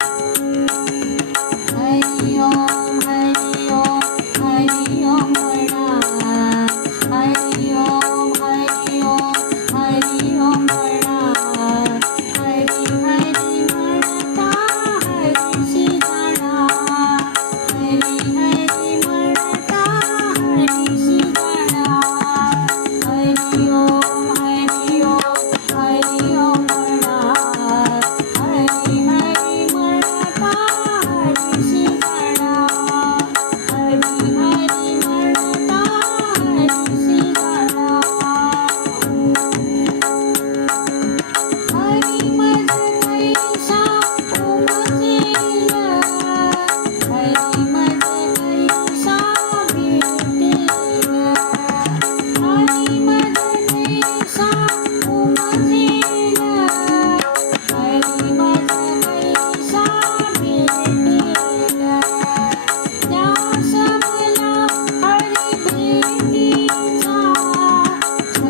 Bye.